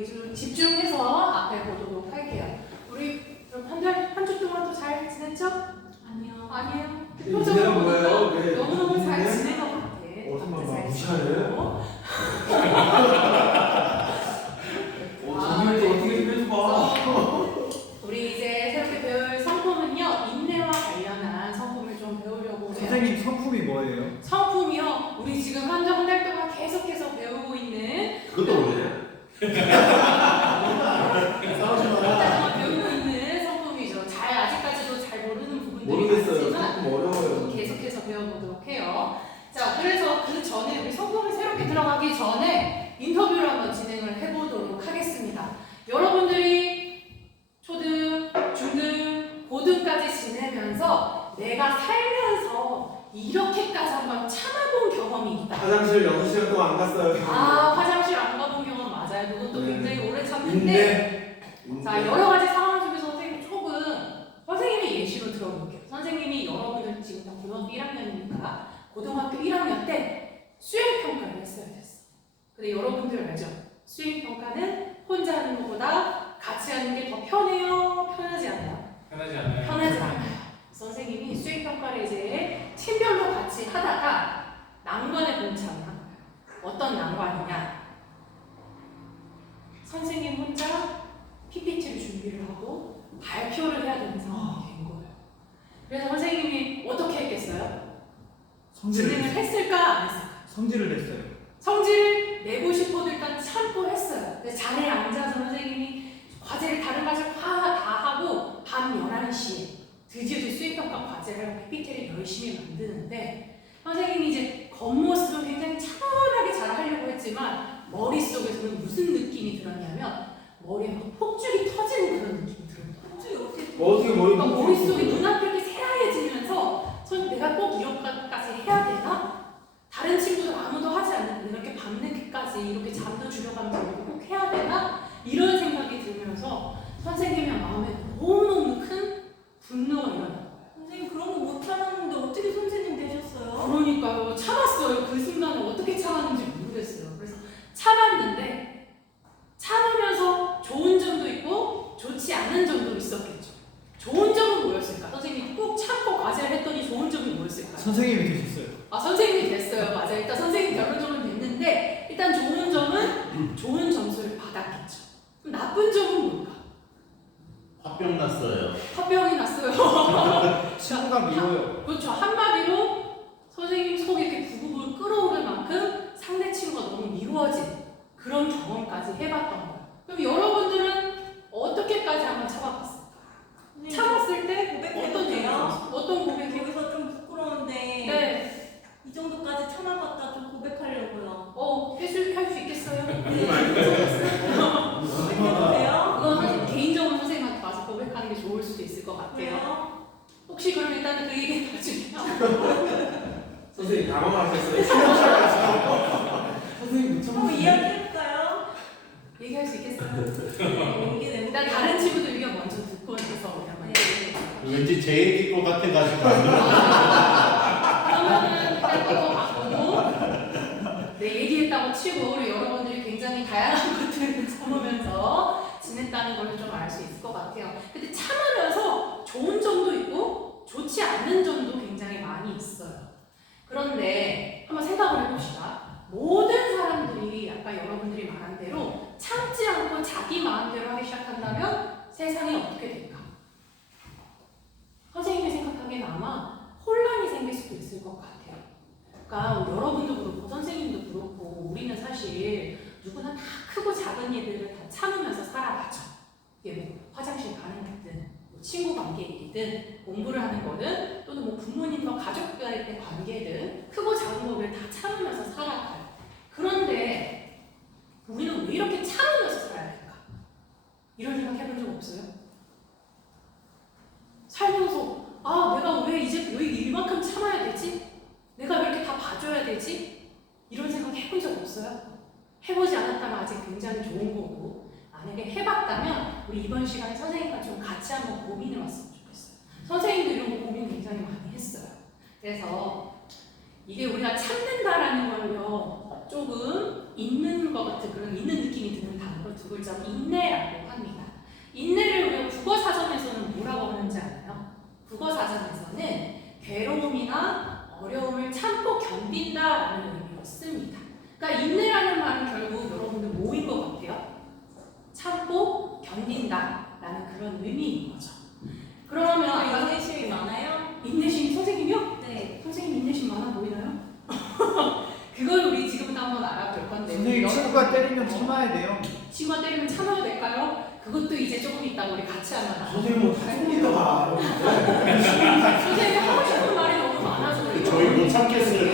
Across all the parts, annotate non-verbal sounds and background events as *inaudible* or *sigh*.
우리 좀 집중해서 앞에 보도록 할게요. 우리 그럼 한 달, 한주 동안 또 잘 지냈죠? 아니요. 아니에요. 네, 뭐예요? 보니까 왜 너무너무 잘 이제는? 지낸 것 같아. 어, 잠깐만, 잘 무시하네. *laughs* 어, 아, 정말 네. 또 어떻게 좀 해줘봐. 그래서 우리 이제 새롭게 배울 성품은요 인내와 관련한 성품을 좀 배우려고 해요. 선생님 성품이 뭐예요? 성품이요. 우리 지금 한 달 동안 계속해서 배우고 있는 그것도 모르네. 싸우지 한 마. 달 동안 배우고 있는 성품이죠. 잘 아직까지도 잘 모르는 부분들이 모르겠어요. 많지만 조금 어려워요. 계속해서 배워보도록 해요. 자, 그래서 그 전에 우리 성품을 새롭게 들어가기 전에 인터뷰를 한번 진행을 해보도록 하겠습니다. 여러분들이 초등, 중등, 고등까지 지내면서 내가 살면서 이렇게까지 한번 참아본 경험이 있다. 화장실 6시간 동안 안 갔어요. 아, 화장실 안 가본 경험 맞아요. 그것도 네. 굉장히 오래 참는데. 인내. 자, 여러 가지 상황 속에서 선생님이 조금 선생님의 예시로 들어볼게요. 선생님이 여러분들 지금 다 고등학교 1학년이니까 고등학교 1학년 때 수행 평가를 했어야 됐어. 근데 여러분들 알죠? 수행 평가는 혼자 하는 것보다 같이 하는 게 더 편해요? 편하지 않아요? 편하지 않아요. 편하지 않아요. 선생님이 수행 평가를 이제 팀별로 같이 하다가 난관에 봉착을 한 거예요. 어떤 난관이냐? 선생님 혼자 PPT를 준비를 하고 발표를 해야 되는 상황이 된 거예요. 그래서 선생님이 어떻게 했겠어요? 성질을 진행을 냈어요. 했을까 안 했을까? 성질을 냈어요. 성질을 내고 싶어도 일단 참고 했어요. 근데 자리에 앉아서 선생님이 과제를 다른 과제를 다, 다 하고 밤 11시에 드디어 이제 수행평가 과제를 하고 PPT를 열심히 만드는데 선생님이 이제 겉모습은 굉장히 차분하게 잘 하려고 했지만 머릿속에서는 무슨 느낌이 들었냐면 머리에 막 폭죽이 터지는 그런 느낌이 들어요. 혹시 어떻게 뭐 어떻게 머리 그러니까 머릿속이 눈앞이 이렇게 새하얘지면서 선 내가 꼭 이렇게까지 해야 되나? 다른 친구들 아무도 하지 않는데 이렇게 밤늦게까지 이렇게 잠도 줄여가면서 이렇게 꼭 해야 되나? 이런 생각이 들면서 선생님의 마음에 너무너무 큰 분노가 일어난 거예요. 선생님 그런 거 못 참았는데 어떻게 선생님 되셨어요? 그러니까요. 참았어요. 그 순간에 어떻게 참았는지 모르겠어요. 그래서 참았는데 참으면서 좋은 점도 있고 좋지 않은 점도 있었겠죠. 좋은 점은 뭐였을까? 선생님이 꼭 참고 과제를 했더니 좋은 점이 뭐였을까요? 선생님이 되셨어요. 아 선생님이 됐어요. 맞아요. 일단 선생님 결론적으로 됐는데 일단 좋은 점은 좋은 점수를 받았겠죠. 그럼 나쁜 점은 뭘까? 화병 났어요. 화병이 났어요. 친구가 미워요. 그렇죠. 한마디로 선생님 속에 이렇게 부부를 끌어오를 만큼 상대 친구가 너무 미워진 그런 경험까지 해봤던 거예요. 그럼 여러분들은 어떻게까지 한번 참아봤어요? 선생님, 참았을 때 고백해도 어떤 돼요? 돼요? 어떤 고백이? 여기서 좀 부끄러운데 네. 이 정도까지 참아봤다 좀 고백하려고요. 어, 해줄 할수 있겠어요? 고백해도 돼요? 그건 사실 개인적으로 선생님한테 가서 고백하는 게 좋을 수도 있을 것 같아요. 왜요? 혹시 그럼 일단은 그 얘기 나중에 선생님 당황하셨어요. 선생님 한번 참으시네. 이야기해볼까요? 얘기할 수 있겠어요? 네, 용기 내볼게요. 일단 다른 친구들 의견 먼저 듣고 나서 우리 한번 네. 왠지 제 얘기일 것 같아가지고 안. 그러면은 일단 그거 바꾸고 네 얘기했다고 치고 우리 여러분들이 굉장히 다양한 *laughs* 것들을 참으면서 지냈다는 걸 좀 알 수 있을 것 같아요. 근데 참으면서 좋은 점도 있고 좋지 않는 점도 굉장히 많이 있어요. 그런데 한번 생각을 해봅시다. 모든 사람들이 아까 여러분들이 말한 대로 참지 않고 자기 마음대로 하기 시작한다면 세상이 어떻게 될까? 선생님이 생각하기엔 아마 혼란이 생길 수도 있을 것 같아요. 그러니까 여러분도 그렇고 선생님도 그렇고 우리는 사실 누구나 다 크고 작은 일들을 다 참으면서 살아가죠. 뭐 화장실 가는 뭐 친구 관계이든 공부를 하는 거든 또는 뭐 부모님과 가족과의 관계든 크고 작은 거를 다 참으면서 살아가요. 그런데 우리는 왜 이렇게 참으면서 살아야 될까? 이런 생각 해본 적 없어요? 살면서 아 내가 왜 이제 왜 이만큼 참아야 되지? 내가 왜 이렇게 다 봐줘야 되지? 이런 생각 해본 적 없어요? 해보지 않았다면 아직 굉장히 좋은 거고 만약에 해봤다면 우리 이번 시간에 선생님과 좀 같이 한번 고민해 왔으면 좋겠어요. 선생님도 이런 거 고민 굉장히 많이 했어요. 그래서 이게 우리가 참는다라는 걸요 조금 있는 것 같은 그런 있는 느낌이 드는 단어로 두 글자로 인내라고 합니다. 인내를 우리가 국어 사전에서는 뭐라고 하는지 알아요? 국어 사전에서는 괴로움이나 어려움을 참고 견딘다라는 의미로 씁니다. 그러니까 인내라는 말은 결국 여러분들 뭐인 것 같아요? 참고 견딘다라는 그런 의미인 거죠. 그러면 아까 인내심이 많아요? 인내심 선생님이요? 네. 선생님 인내심 많아 보이나요? *laughs* 그걸 우리 지금부터 한번 알아볼 건데 선생님 친구가 때리면 참아야 돼요. 친구가 때리면 참아도 될까요? 그것도 이제 조금 이따 우리 같이 한번 선생님은 있다가 선생님이 하고 싶은 말이 너무 많아서. 저희 못 참겠어요.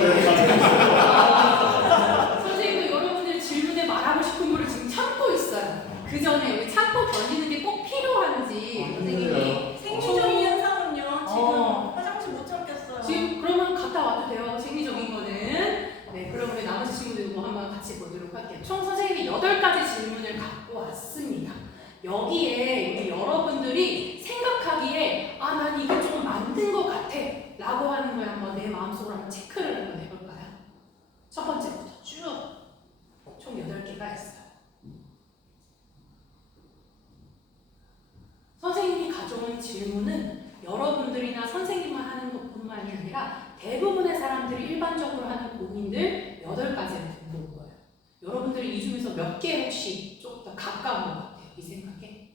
선생님도 여러분들 질문에 말하고 싶은 거를 지금 참고 있어요. 그 전에 왜 참고 견디는 게 꼭 필요한지 선생님이 생리적인 현상은요. 지금 어. 화장실 못 참겠어요. 지금 그러면 갔다 와도 돼요. 생리적인 거는. 네, 그럼 우리 나머지 친구들도 한번 같이 보도록 할게요. 총 선생님이 여덟 가지 질문을 갖고 왔습니다. 여기에 여러분들이 생각하기에 아, 난 이게 좀 만든 것 같아. 라고 하는 걸 한번 내 마음속으로 한번 체크를 한번 해볼까요? 첫 번째부터 쭉. 총 여덟 개가 있어요. 선생님이 가져온 질문은 여러분들이나 선생님만 하는 것뿐만이 아니라 대부분의 사람들이 일반적으로 하는 고민들 8가지를 듣는 거예요. 여러분들이 이 중에서 몇 개 혹시 좀더 가까운 것 같아요? 이 생각에?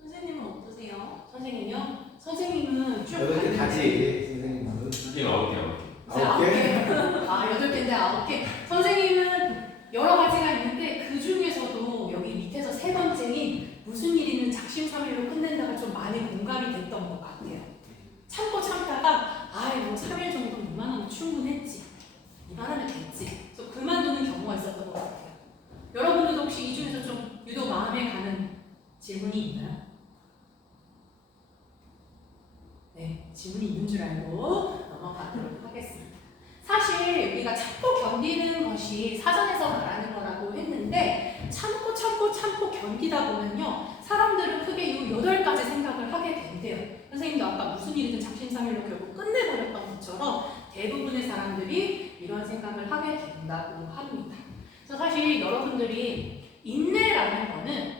선생님은 어떠세요? 선생님요? 선생님은 쭉 여덟 개 봤는데 다지 선생님은 선생님 아홉 개 아홉 개. 아홉 개? 아, 여덟 개인데 아홉 개. 선생님은 여러 가지가 있는데 그 중에서도 여기 밑에서 세 번째인 무슨 일 있는 작심삼일로 끝낸다가 좀 많이 공감이 됐던 것 같아요. 참고 참다가 아이 뭐 3일 정도 이만하면 충분했지. 이만하면 됐지. 그래서 그만두는 경우가 있었던 것 같아요. 여러분들도 혹시 이 중에서 좀 유독 마음에 가는 질문이 있나요? 네, 질문이 있는 줄 알고 넘어가도록 하겠습니다. 사실 우리가 참고 견디는 것이 사전에서 말하는 거라고 했는데 참고 참고 참고 견디다 보면요 사람들은 크게 이 여덟 가지 생각을 하게 된대요. 선생님도 아까 무슨 일이든 작심삼일로 결국 끝내버렸던 것처럼 대부분의 사람들이 이런 생각을 하게 된다고 합니다. 그래서 사실 여러분들이 인내라는 거는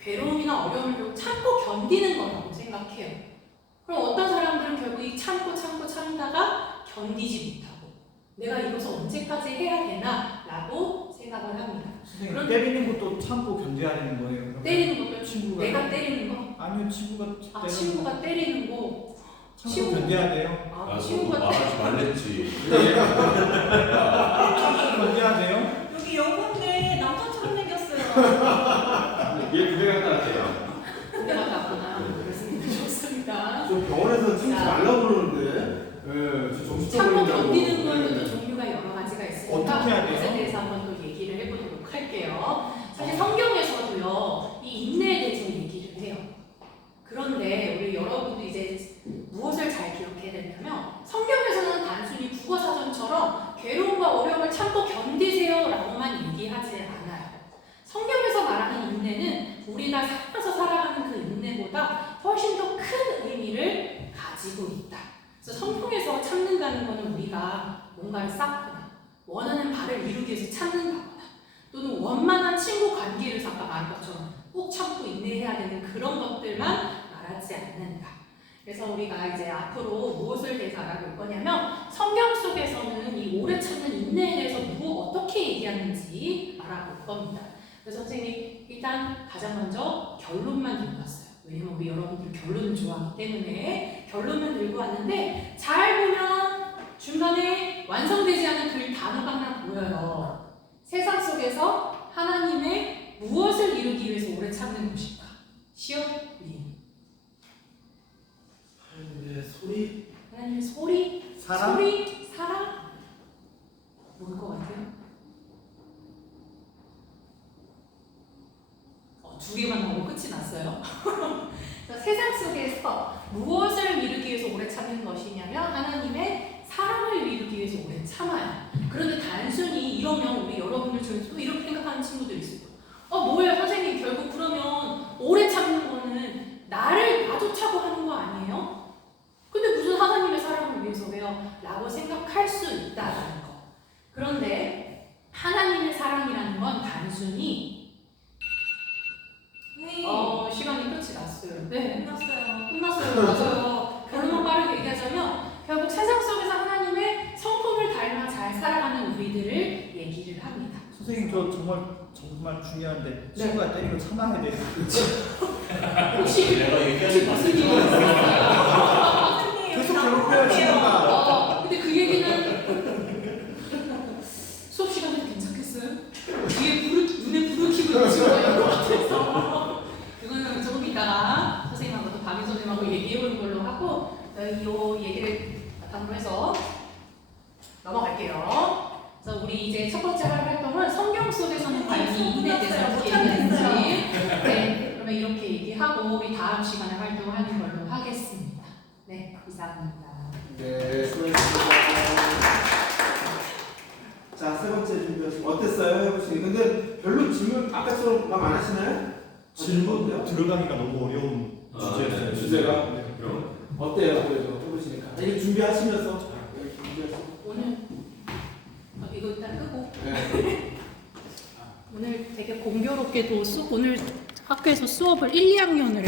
괴로움이나 어려움을 참고 견디는 거라고 생각해요. 그럼 어떤 사람들은 결국 이 참고 참고 참다가 견디지 못하고 내가 이것을 언제까지 해야 되나 라고 생각을 합니다. 선생님 그런- 때리는 것도 참고 견뎌야 되는 거예요. 그러면? 때리는 것도 친구가 내가 때리는 거? 아니요 친구가 아 친구가 때리는 거? 참고 친구- 견뎌야 돼요. 아 나도 친구가 말하지 말랬지. 참고 견뎌야 돼요. 여기 여고인데 남자처럼 생겼어요. 얘 갔다 왔대요. 그렇습니다. 좋습니다. 저 병원에서 참지 자. 말라고 그러는데 예, 저 정신적 참고. 견디는 걸로도 네. 종류가 여러 가지가 있으니까 어떻게 해야 돼요? 그것에 대해서 한번 또 얘기를 해보도록 할게요. 사실 성경에서도요 이 인내에 대해서 얘기를 해요. 그런데 우리 여러분도 이제 무엇을 잘 기억해야 되냐면 성경에서는 단순히 국어 사전처럼 괴로움과 어려움을 참고 견디세요라고만 얘기하지 않아요. 성경에서 말하는 인내는 우리가 살면서 살아가는 그 인내보다 훨씬 더 큰 의미를 가지고 있다. 그래서 성경에서 참는다는 것은 우리가 뭔가를 쌓거나 원하는 바를 이루기 위해서 참는다거나 또는 원만한 친구 관계를 아까 말한 것처럼 꼭 참고 인내해야 되는 그런 것들만 말하지 않는다. 그래서 우리가 이제 앞으로 무엇을 대해서 알아볼 거냐면 성경 속에서는 이 오래 참는 인내에 대해서 누구 어떻게 얘기하는지 알아볼 겁니다. 그래서 선생님 일단 가장 먼저 결론만 들고 왔어요. 왜냐면 우리 여러분들 결론을 좋아하기 때문에 결론만 들고 왔는데 잘 보면 중간에 완성되지 않은 글 단어가 하나 보여요. 세상 속에서 하나님의 무엇을 이루기 위해서 오래 참는 것인가? 시험 리 하나님의 소리 하나님의 소리, 사랑? 소리, 사랑 뭘것 같아요? 어, 두 개만 나오고 끝이 났어요. *laughs* 세상 속에서 무엇을 이루기 위해서 오래 참는 것이냐면 하나님의 삼아요. 그런데 단순히 이러면 우리 여러분들 중에 또 이렇게 생각하는 친구들 있을 거예요. 어, 뭐예요, 선생님. 결국 그러면 오래 참는 거는 나를 마주차고 하는 거 아니에요? 근데 무슨 하나님의 사랑을 위해서 왜요? 라고 생각할 수 있다는 거. 그런데 하나님의 사랑이라는 건 단순히 네. 어, 시간이 끝이 났어요. 네. 끝났어요. 끝났어요. 맞아요. 결론만 빠르게 얘기하자면 결국 세상 속에서 하나님 잘 살아가는 우리들을 얘기를 합니다. 선생님 저 정말 정말 중요한데 네. 친구가 때리고 참아야 돼요. *laughs* 혹시 내가 얘기하는 거 무슨 일이? 선생님, 계속 괴롭혀요. 친구가. 어, 근데 그 얘기는 수업 시간에도 괜찮겠어요? 뒤에 불을, 눈에 불을 켜고 있는 거예요. 같아서. 그거는 조금 이따가 선생님하고 또 박인 선생님하고 얘기해보는 걸로 하고 이 얘기를 바탕으로 해서 넘어갈게요. 그래서 우리 이제 첫 번째 할 활동은 성경 속에서는 과연 이 인에 대해서 어떻게 얘기했는지 네, 그러면 이렇게 얘기하고 우리 다음 시간에 활동하는 걸로 하겠습니다. 네, 이상입니다. 네, 수고하셨습니다. 자, 세 번째 준비하시고 어땠어요? 해보시니. 근데 별로 질문 아까처럼 막 안 하시나요? 질문? 들어가기가 너무 어려운 아, 주제였어요. 네, 주제가? 네. 그럼 어때요? 그래도 해보시니까. 이게 준비하시면서. 네, 준비하시고. 오늘 아, 이거 일단 끄고 네. 오늘 되게 공교롭게도 수, 오늘 학교에서 수업을 1, 2학년을